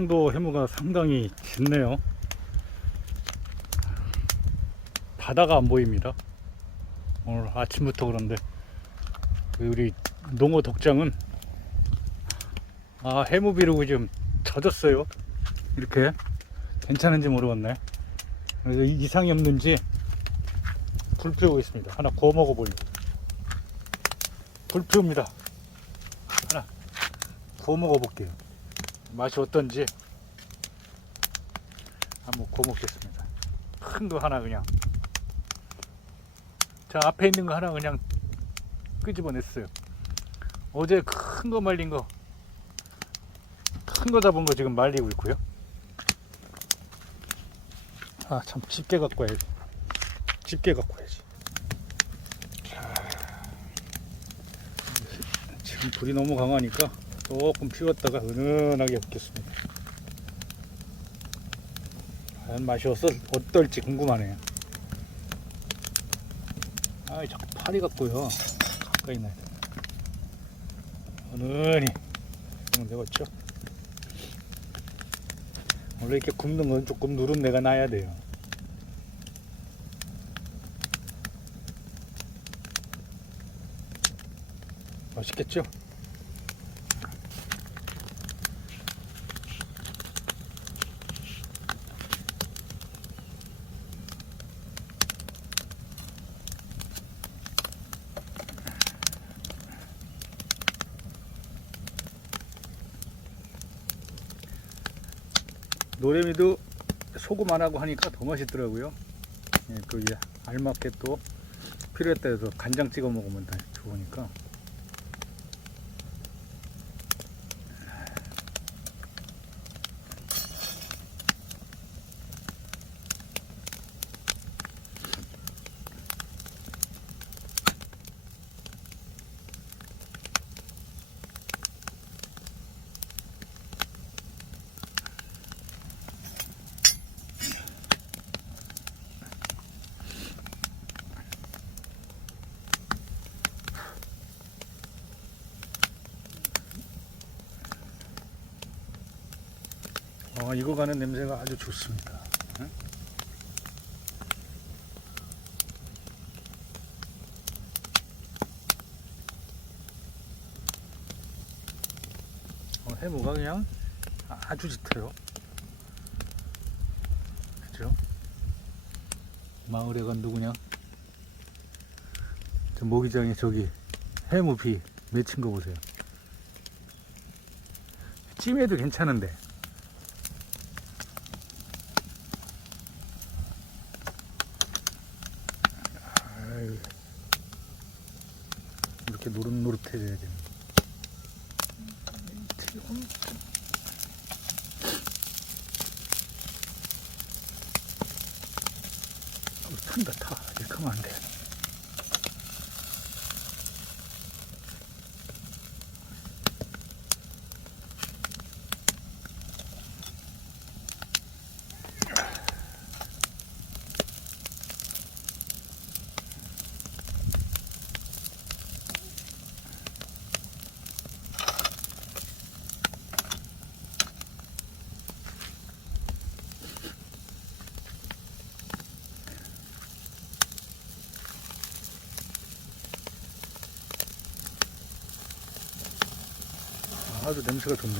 청도 해무가 상당히 짙네요. 바다가 안 보입니다. 오늘 아침부터. 그런데 우리 농어 덕장은 해무 비루고 좀 젖었어요. 이렇게 괜찮은지 모르겠네. 그래서 이상이 없는지 불 피우고 있습니다. 하나 구워 먹어보려고. 불 피웁니다. 하나 구워 먹어볼게요. 맛이 어떤지 한번 구워 먹겠습니다. 큰 거 하나 그냥, 자 앞에 있는 거 하나 그냥 끄집어냈어요. 어제 큰 거 말린 거, 큰 거 잡은 거 지금 말리고 있고요. 참 집게 갖고 와야지. 집게 갖고 와야지. 지금 불이 너무 강하니까 조금 피웠다가 은은하게 볶겠습니다. 과연 맛이 어떨지 궁금하네요. 자꾸 파리 같고요. 가까이 놔야 돼. 은은히 좀 되겠죠? 원래 이렇게 굽는 건 조금 누른내가 나야 돼요. 맛있겠죠? 노래미도 소금 안 하고 하니까 더 맛있더라고요. 또 이제 알맞게 또 필요에 따라서 간장 찍어 먹으면 더 좋으니까. 익어가는 냄새가 아주 좋습니다. 해무가 그냥 아주 짙어요. 그죠? 마을에 간도 그냥 저 모기장에 저기 해무비 맺힌 거 보세요. 찜해도 괜찮은데. 이렇게 노릇노릇해져야 되는. 탄다 타. 이렇게 하면 안 돼. 아주 냄새가 좋네.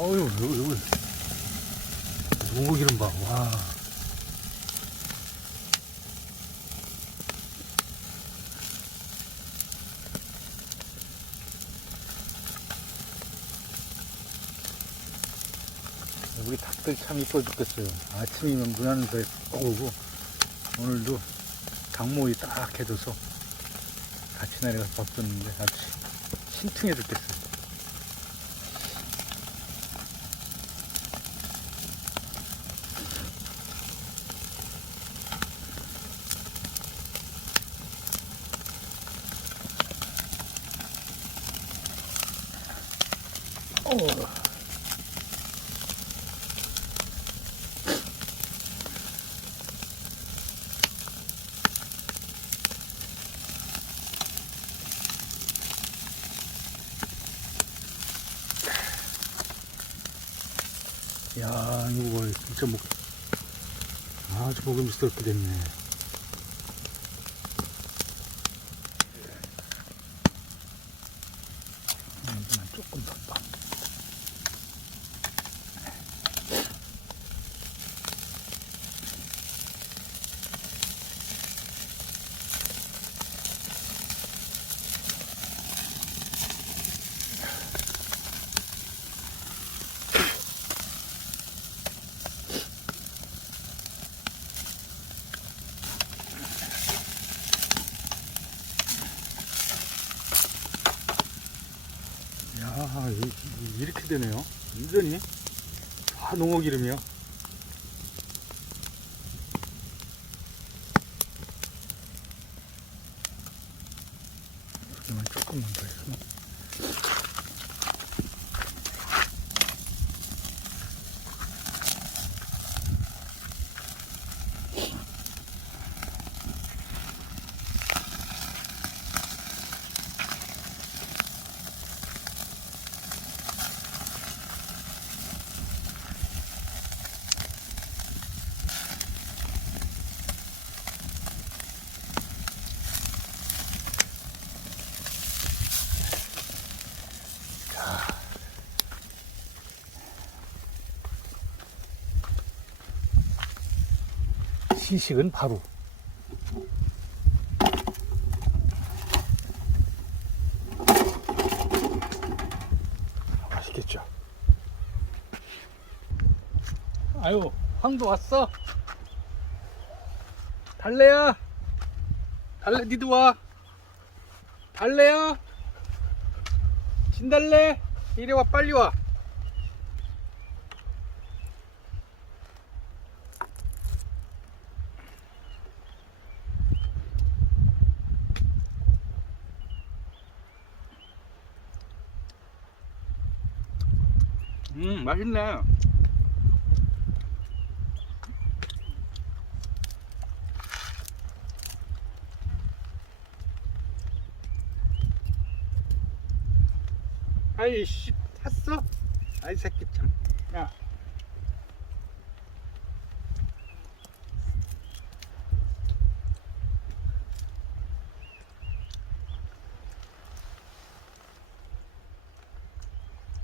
어휴, 여기 무기름 봐. 와. 닭들 참 이뻐 죽겠어요. 아침이면 문 하는 데꼭 오고, 오늘도 닭모이 딱 해줘서 같이 내려가서 밥 줬는데 아주 신통해 죽겠어요. 야, 이거 진짜 아주 먹음직스럽게 됐네. 조금 더 봐. 야, 이렇게 되네요. 완전히 다 농어기름이야. 조금만 더 해서. 시식은 바로. 맛있겠죠. 아유, 황도 왔어. 달래야, 달래 니도 와. 달래야, 진달래, 이리 와, 빨리 와. 맛있네. 아이씨, 탔어? 아이 새끼 참. 야,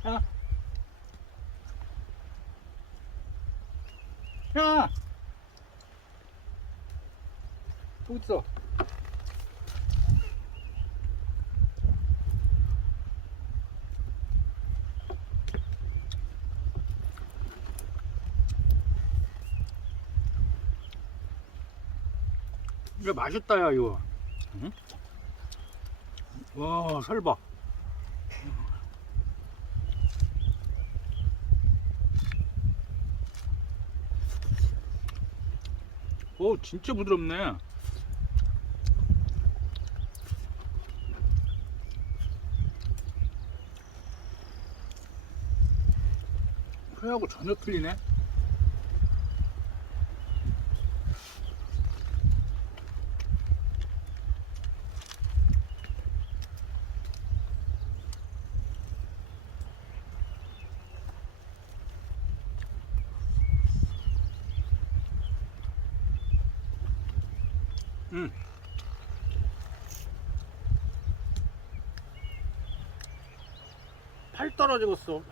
야, 야, 또 있어. 이거 맛있다, 야, 이거. 응? 와, 설봐. 오, 진짜 부드럽네. 회하고 전혀 틀리네. 팔 떨어지겠어.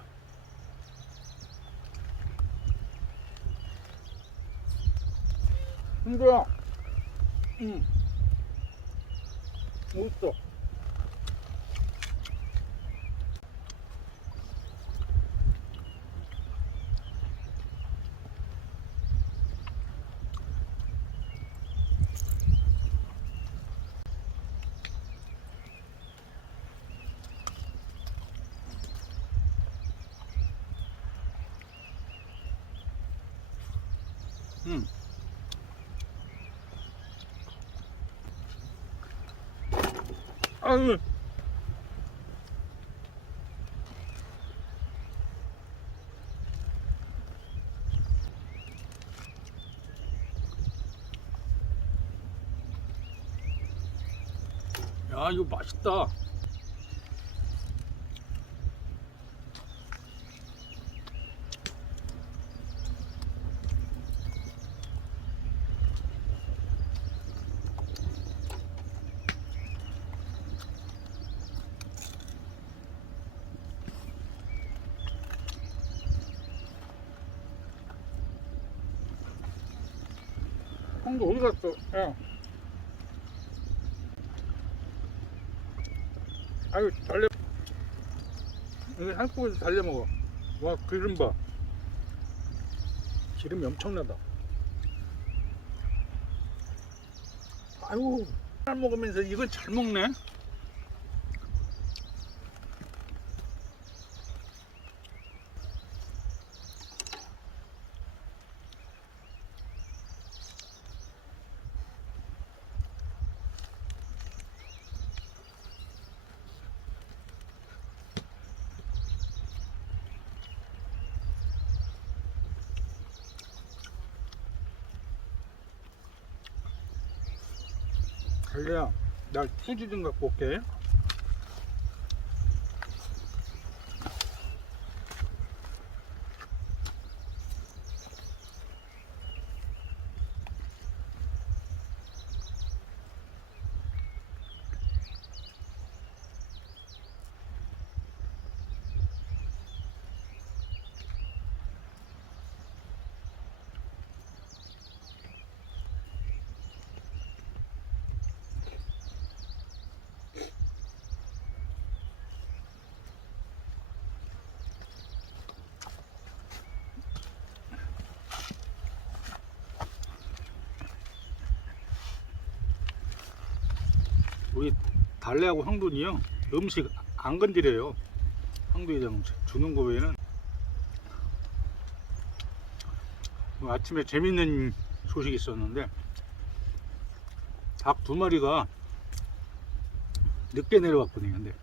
힘들어. 멋있어. 음. 아유. 야, 이거 맛있다. 형도 어디 갔어? 야. 아유, 달래. 이거 한국에서 달래 먹어. 와, 기름 봐. 기름이 엄청나다. 아유, 잘 먹으면서 이건 잘 먹네. 달래야, 나 휴지 좀 갖고 올게. 우리 달래하고 황돈이요, 음식 안 건드려요. 황돈이랑 주는 거 외에는. 아침에 재밌는 소식이 있었는데, 닭 2마리가 늦게 내려왔거든요. 근데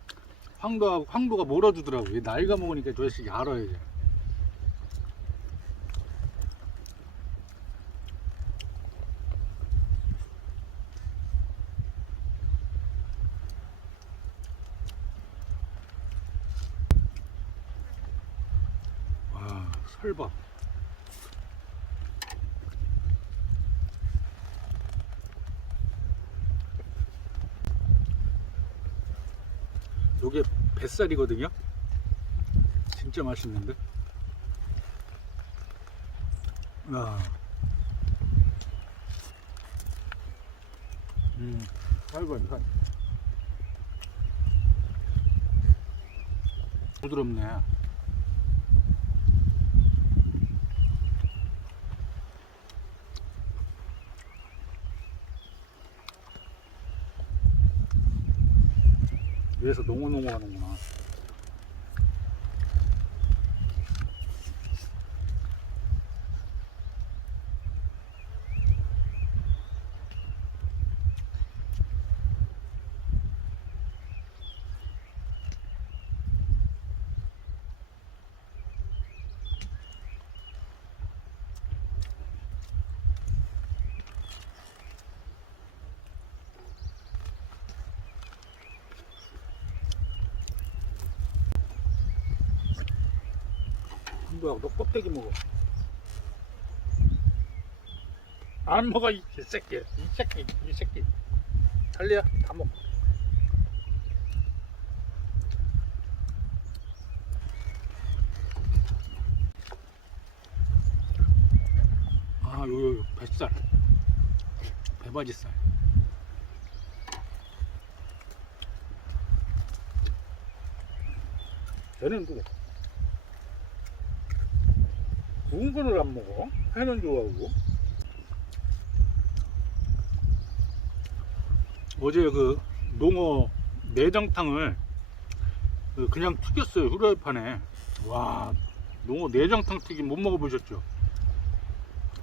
황도가 몰아주더라고요. 나이가 먹으니까 저 자식이 알아야 돼. 와, 설밥. 요게 뱃살이거든요. 진짜 맛있는데. 아, 살밥이 부드럽네. 위에서 농어농어 하는구나. 황도야, 너 껍데기 먹어. 안 먹어, 이 새끼. 이 새끼. 달리야, 다 먹어. 아, 요 뱃살. 배바지살. 쟤는 누구? 구운 거를 안 먹어? 회는 좋아하고. 어제 그 농어 내장탕을 그냥 튀겼어요, 후라이팬에. 와, 농어 내장탕 튀김 못 먹어보셨죠?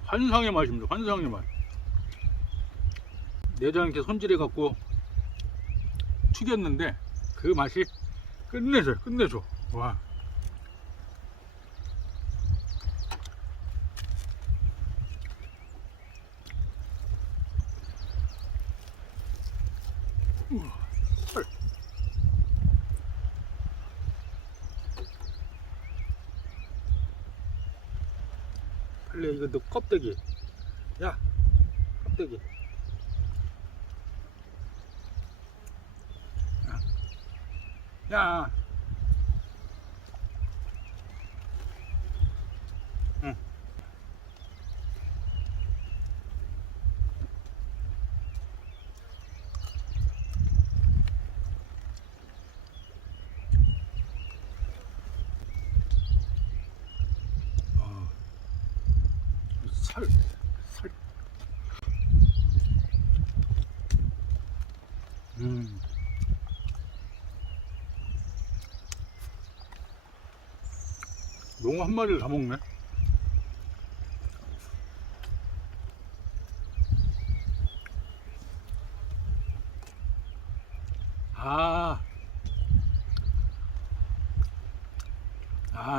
환상의 맛입니다. 환상의 맛. 내장 이렇게 손질해 갖고 튀겼는데 그 맛이 끝내줘요. 끝내줘. 와. 설. 빨리 이거 너 껍데기. 야, 껍데기. 야. 응. 살. 용어 한 마리를 다 먹네.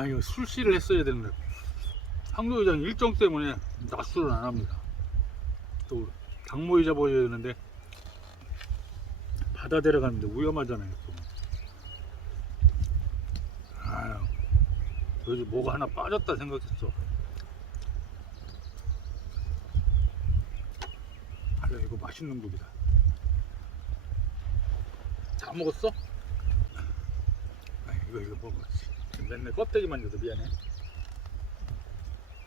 이거 술씨를 했어야 되는데 항로회장 일정 때문에 낮술은 안 합니다. 또 닭모이 잡아야 되는데 바다 데려가는데 위험하잖아요. 또. 여기 뭐가 하나 빠졌다 생각했어. 이거 맛있는 고기다. 다 먹었어? 이거 먹었지. 맨날 껍데기만 줘서 미안해.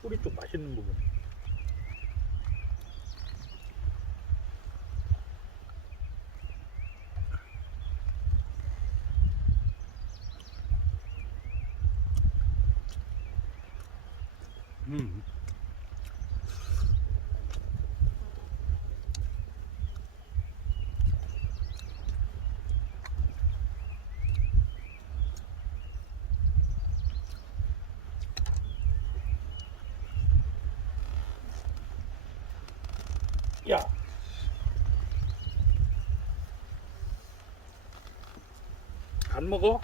뿌리 쪽 맛있는 부분. 야, 안 먹어?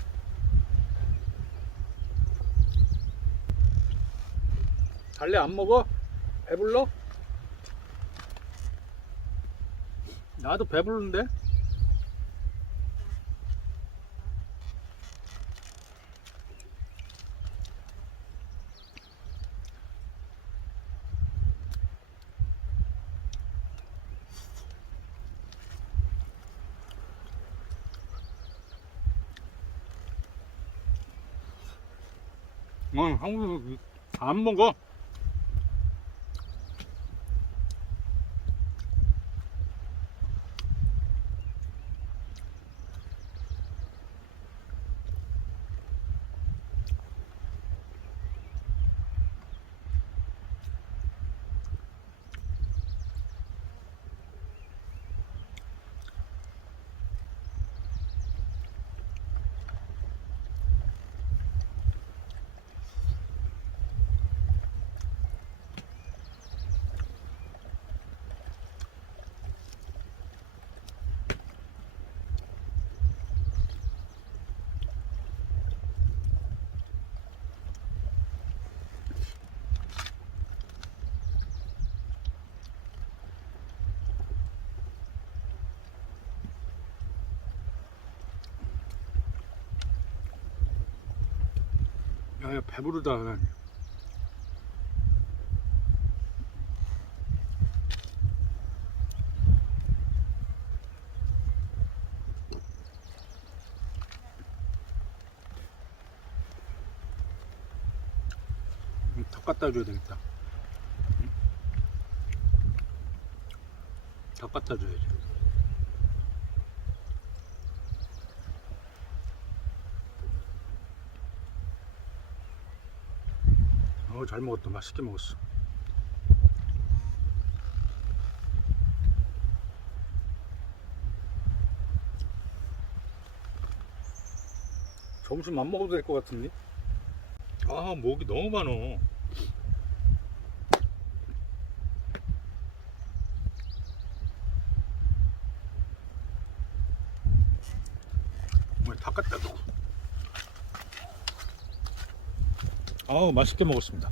달래 안 먹어? 배불러? 나도 배부른데? 한국 안 먹어. 야, 배부르다. 닭 갖다 줘야 되겠다. 닭 갖다 줘야지. 잘 먹었다. 맛있게 먹었어. 점심 안 먹어도 될 것 같은데? 목이 너무 많어. 바깥 따고. 아우, 맛있게 먹었습니다.